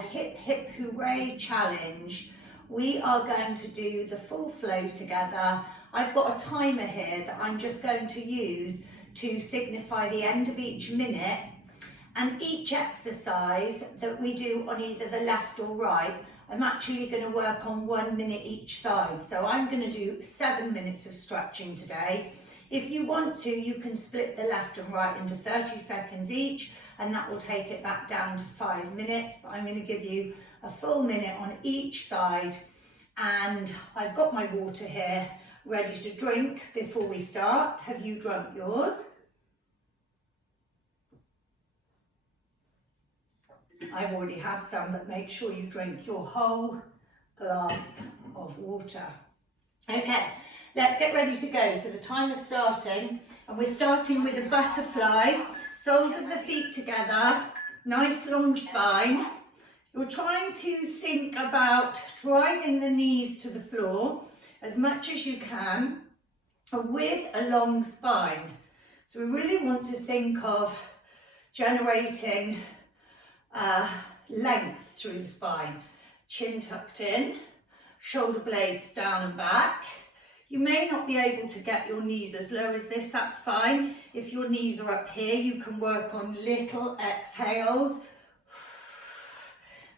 your Hip Hooray challenge. We are going to do the full flow together. I've got a timer here that I'm just going to use to signify the end of each minute, and each exercise that we do on either the left or right, I'm actually going to work on 1 minute each side. So I'm going to do 7 minutes of stretching today. If you want to, you can split the left and right into 30 seconds each, and that will take it back down to 5 minutes. But I'm going to give you a full minute on each side, and I've got my water here ready to drink before we start. Have you drunk yours? I've already had some, but make sure you drink your whole glass of water. Okay, let's get ready to go. So the timer's starting, and we're starting with a butterfly, soles of the feet together, nice long spine. You're trying to think about driving the knees to the floor as much as you can with a long spine. So we really want to think of generating length through the spine. Chin tucked in, shoulder blades down and back. You may not be able to get your knees as low as this, that's fine. If your knees are up here, you can work on little exhales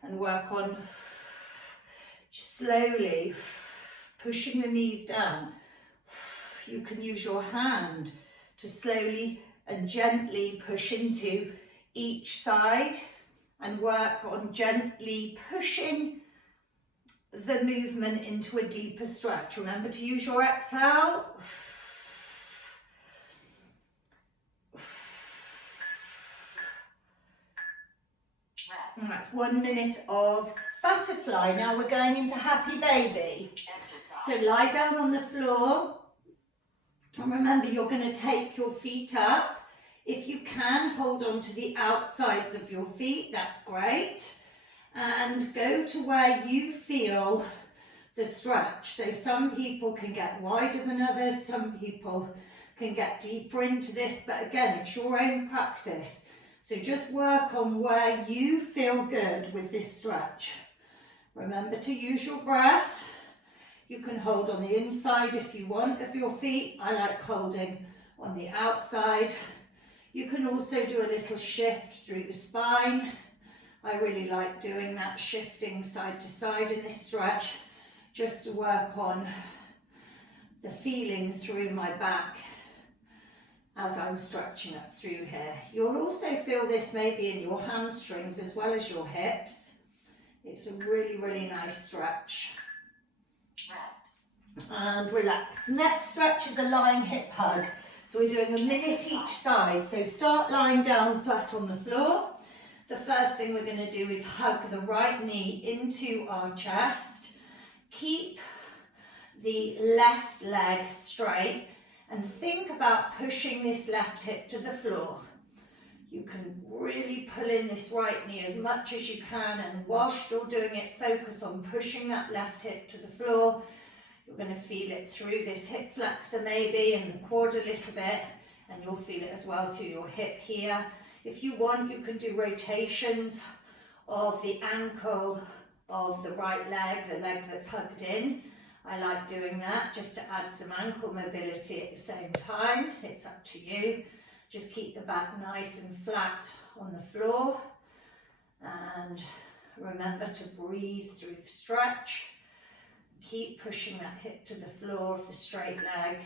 and work on slowly pushing the knees down. You can use your hand to slowly and gently push into each side and work on gently pushing the movement into a deeper stretch. Remember to use your exhale. And that's 1 minute of butterfly. Now we're going into happy baby. So lie down on the floor. And remember, you're going to take your feet up. If you can, hold on to the outsides of your feet, that's great. And go to where you feel the stretch. So some people can get wider than others, some people can get deeper into this, but again, it's your own practice. So just work on where you feel good with this stretch. Remember to use your breath. You can hold on the inside if you want of your feet. I like holding on the outside. You can also do a little shift through the spine. I really like doing that, shifting side to side in this stretch, just to work on the feeling through my back as I'm stretching up through here. You'll also feel this maybe in your hamstrings as well as your hips. It's a really, really nice stretch. Rest. And relax. The next stretch is a lying hip hug. So we're doing a minute each side. So start lying down flat on the floor. The first thing we're going to do is hug the right knee into our chest. Keep the left leg straight and think about pushing this left hip to the floor. You can really pull in this right knee as much as you can, and whilst you're doing it, focus on pushing that left hip to the floor. You're going to feel it through this hip flexor maybe and the quad a little bit, and you'll feel it as well through your hip here. If you want, you can do rotations of the ankle of the right leg, the leg that's hugged in. I like doing that just to add some ankle mobility at the same time. It's up to you. Just keep the back nice and flat on the floor. And remember to breathe through the stretch. Keep pushing that hip to the floor of the straight leg.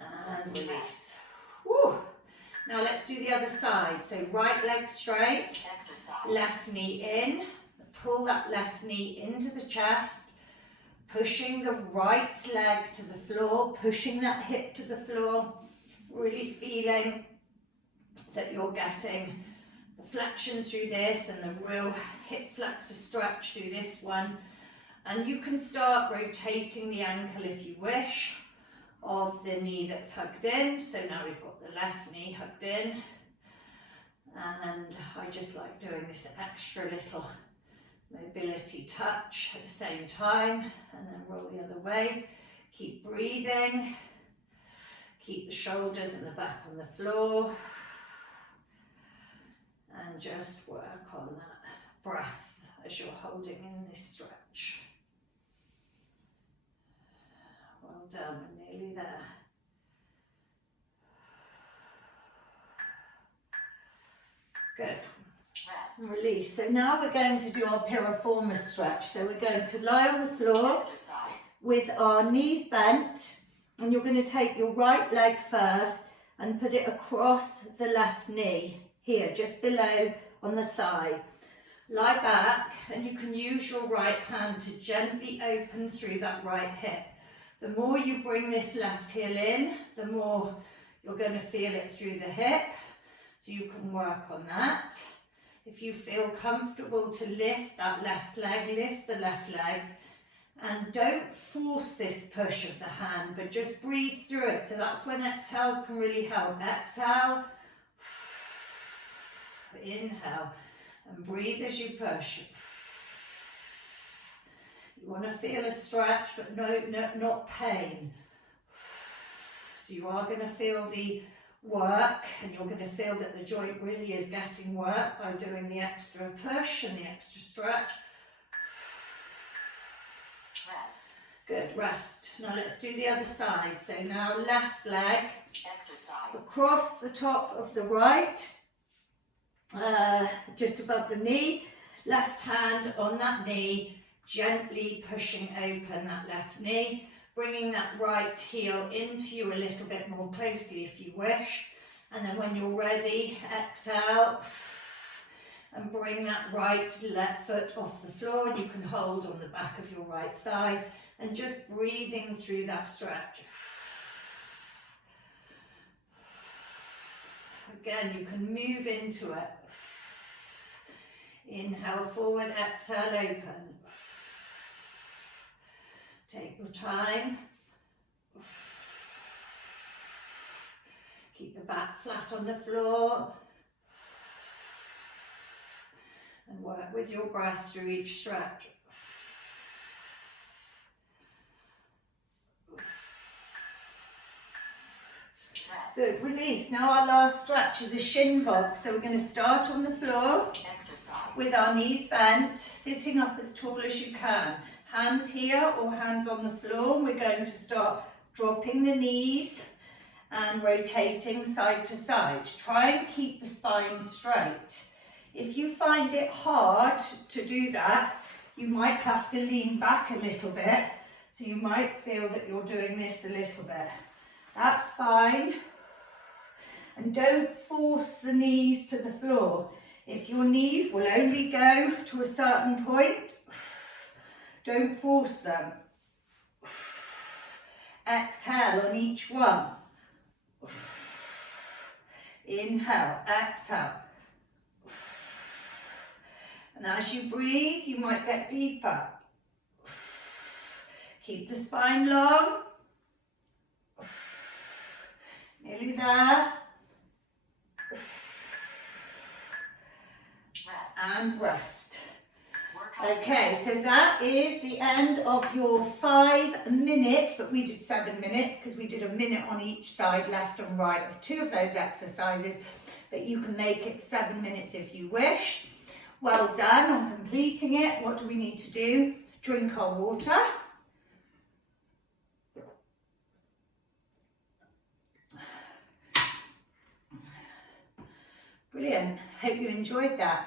And release. Woo! Now let's do the other side. So right leg straight, left knee in. Pull that left knee into the chest. Pushing the right leg to the floor. Pushing that hip to the floor. Really feeling that you're getting the flexion through this and the real hip flexor stretch through this one. And you can start rotating the ankle if you wish of the knee that's hugged in. So now we've got the left knee hugged in, and I just like doing this extra little mobility touch at the same time, and then roll the other way. Keep breathing, keep the shoulders and the back on the floor, and just work on that breath as you're holding in this stretch. Well done, we're nearly there. Good. And release. So now we're going to do our piriformis stretch. So we're going to lie on the floor with our knees bent, and you're going to take your right leg first and put it across the left knee, here, just below on the thigh. Lie back, and you can use your right hand to gently open through that right hip. The more you bring this left heel in, the more you're going to feel it through the hip. So you can work on that. If you feel comfortable to lift that left leg, lift the left leg. And don't force this push of the hand, but just breathe through it. So that's when exhales can really help. Exhale, inhale, and breathe as you push. You want to feel a stretch, but not pain. So you are going to feel the work, and you're going to feel that the joint really is getting work by doing the extra push and the extra stretch. Rest. Good, rest. Now let's do the other side. So now left leg exercise across the top of the right, just above the knee, left hand on that knee, gently pushing open that left knee. Bringing that right heel into you a little bit more closely if you wish. And then when you're ready, exhale and bring that right left foot off the floor, and you can hold on the back of your right thigh and just breathing through that stretch. Again, you can move into it. Inhale forward, exhale open. Take your time. Keep the back flat on the floor. And work with your breath through each stretch. Good, release. Now our last stretch is a shin box. So we're going to start on the floor with our knees bent, sitting up as tall as you can. Hands here or hands on the floor. We're going to start dropping the knees and rotating side to side. Try and keep the spine straight. If you find it hard to do that, you might have to lean back a little bit. So you might feel that you're doing this a little bit. That's fine. And don't force the knees to the floor. If your knees will only go to a certain point, don't force them. Exhale on each one. Inhale, exhale. And as you breathe, you might get deeper. Keep the spine long. Nearly there. Rest. And rest. Okay, so that is the end of your 5 minute, but we did 7 minutes because we did a minute on each side, left and right, of 2 of those exercises, but you can make it 7 minutes if you wish. Well done on completing it. What do we need to do? Drink our water. Brilliant. Hope you enjoyed that.